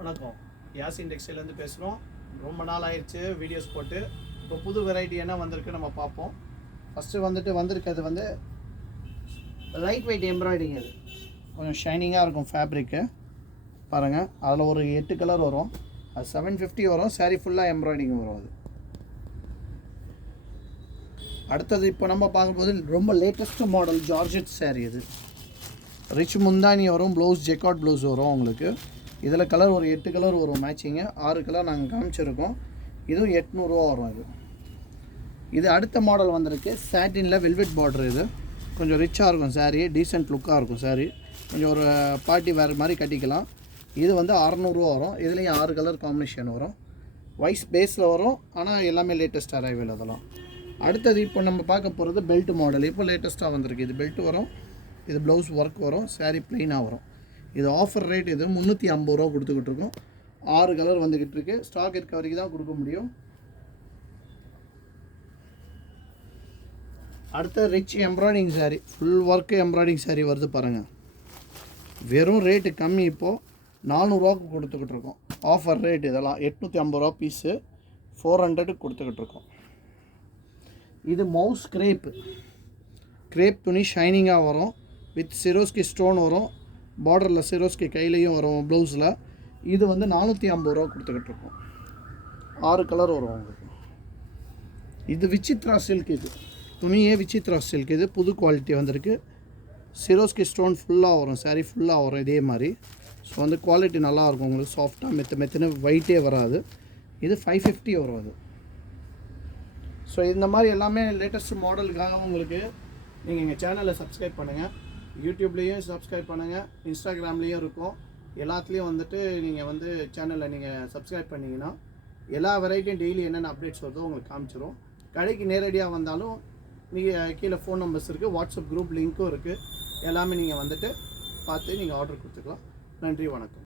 வணக்கம். யாசின் டெக்ஸ்டைலேருந்து பேசுகிறோம். ரொம்ப நாள் ஆயிடுச்சு வீடியோஸ் போட்டு. இப்போ புது வெரைட்டி என்ன வந்திருக்கு நம்ம பார்ப்போம். ஃபஸ்ட்டு வந்திருக்கிறது லைட் வெயிட் எம்ப்ராய்டிங். அது கொஞ்சம் ஷைனிங்காக இருக்கும் ஃபேப்ரிக்கு. பாருங்கள், அதில் ஒரு 8 கலர் வரும். அது 750 வரும். சாரீ ஃபுல்லாக எம்ப்ராய்டிங் வரும். அது அடுத்தது இப்போ நம்ம பார்க்கும்போது ரொம்ப லேட்டஸ்ட் மாடல் ஜார்ஜெட் சாரீ. இது ரிச் முந்தானி வரும், ப்ளவுஸ் ஜெக்கார்ட் ப்ளவுஸ் வரும் உங்களுக்கு. இதில் கலர் ஒரு 8 கலர் வரும் மேட்சிங்கு. 6 கலர் நாங்கள் காமிச்சிருக்கோம். இதுவும் 800 ரூபா வரும். இது அடுத்த மாடல் வந்திருக்கு. சாட்டினில் வெல்வெட் பார்டர். இது கொஞ்சம் ரிச்சாக இருக்கும் சாரீ, டீசென்ட் லுக்காக இருக்கும் சாரீ. கொஞ்சம் ஒரு பார்ட்டி வேறு மாதிரி கட்டிக்கலாம். இது 600 ரூபா வரும். இதுலேயும் 6 கலர் காம்பினேஷன் வரும். வைஸ் பேஸில் வரும், ஆனால் எல்லாமே லேட்டஸ்ட் அரைவல். அதெல்லாம் அடுத்தது இப்போ நம்ம பார்க்க போகிறது பெல்ட் மாடல். இப்போ லேட்டஸ்ட்டாக வந்திருக்கு. இது பெல்ட் வரும், இது ப்ளவுஸ் ஒர்க் வரும், சாரீ ப்ளைனாக வரும். இது ஆஃபர் ரேட். இது 350 ரூபா கொடுத்துக்கிட்டு இருக்கோம். 6 கலர் வந்துக்கிட்டு இருக்கு. ஸ்டாக் இருக்க வரைக்கும் தான் கொடுக்க முடியும். அடுத்த rich embroidering sari, full work embroidering sari வருது பாருங்கள். வெறும் ரேட்டு கம்மி. இப்போது 400 ரூபாய்க்கு கொடுத்துக்கிட்டு இருக்கோம். Offer rate. இதெல்லாம் 850 ரூபா பீஸு, 400 கொடுத்துக்கிட்டு இருக்கோம். இது மவுஸ் கிரேப் துணி ஷைனிங்காக வரும். வித் சிரோஸ்கி ஸ்டோன் வரும். பார்டரில் சிரோஸ்கி கையிலையும் வரும் ப்ளவுஸில். இது 450 ரூபா கொடுத்துக்கிட்டு இருக்கோம். 6 கலர் வரும் உங்களுக்கு. இது விசித்ரா சில்க். இது துணியே விசித்ரா சில்க். இது புது குவாலிட்டி வந்திருக்கு. சிரோஸ்கி ஸ்டோன் ஃபுல்லாக வரும், சாரீ ஃபுல்லாக வரும் இதே மாதிரி. ஸோ குவாலிட்டி நல்லாயிருக்கும் உங்களுக்கு. சாஃப்டாக மெத்துன்னு வெயிட்டே வராது. இது 550 வரும். அது ஸோ இந்த மாதிரி எல்லாமே லேட்டஸ்ட் மாடலுக்காக உங்களுக்கு நீங்கள் எங்கள் சேனலை சப்ஸ்கிரைப் பண்ணுங்கள். யூடியூப்லேயும் சப்ஸ்கிரைப் பண்ணுங்கள், இன்ஸ்டாகிராம்லேயும் இருக்கும். எல்லாத்துலேயும் நீங்கள் சேனலை நீங்கள் சப்ஸ்கிரைப் பண்ணிங்கன்னா எல்லா வெரைட்டியும் டெய்லி என்னென்ன அப்டேட்ஸ் வருதோ உங்களுக்கு காமிச்சிரும். கடைக்கு நேரடியாக வந்தாலும் நீங்கள் கீழே ஃபோன் நம்பர்ஸ் இருக்குது, வாட்ஸ்அப் குரூப் லிங்க்கும் இருக்குது. எல்லாமே நீங்கள் பார்த்து நீங்கள் ஆர்டர் கொடுத்துக்கலாம். நன்றி, வணக்கம்.